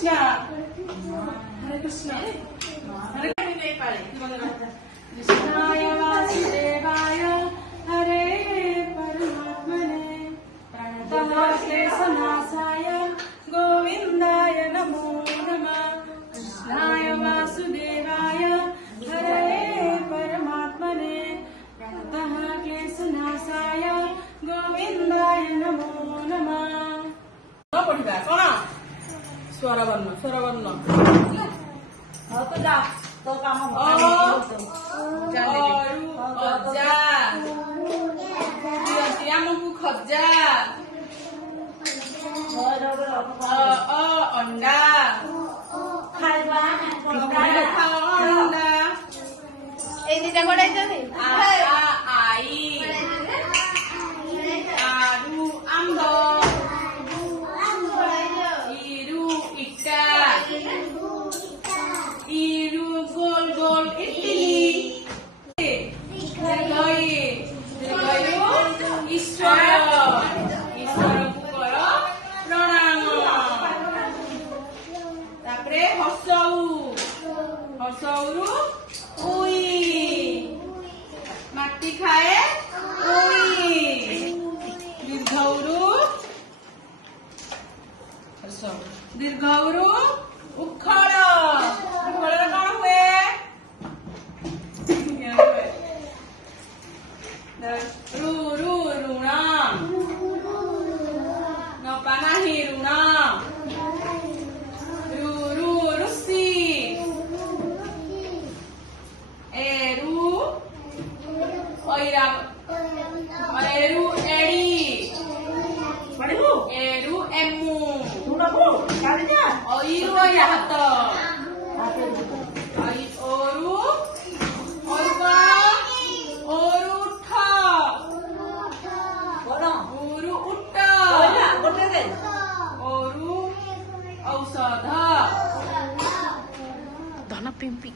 कृष्णा हरे कृष्णा हरे कृष्णाय वासुदेवाय हरे परमात्मने प्रणतः क्लेशनाशाय गोविन्दाय नमो नमः। कृष्णाय वासुदेवाय हरे परमात्मने प्रणतः क्लेशनाशाय गोविन्दाय नमो नमः। पढ़िबा कौन स्वरवर्ण स्वरवर्ण हो तो जा तो काम अरु अजा दियंती आमକୁ खजा अंडा खाइबा अंडा ए दिटा कोडे जदी आई आरु आंबो इरु इटा इरु गोल गोल इडली ईश्वर ईश्वर को कर प्रणाम तापरे हसऊ हसऊरु उई माटी खाए उई दीर्घौरु दीर्घौरु उखड़ उखड़ कौन हुए रु रु ऋण नपा नाही ऋण रु रु ऋषि एरु ऐराब एरु एड़ी पढ़िबो एरु एमु सुनबो काली जा ओइरु यात आई ओरु ओरुका ओरु उठ बोलो ओरु उठ बोला गोटे दे ओरु औषध धन पिंपी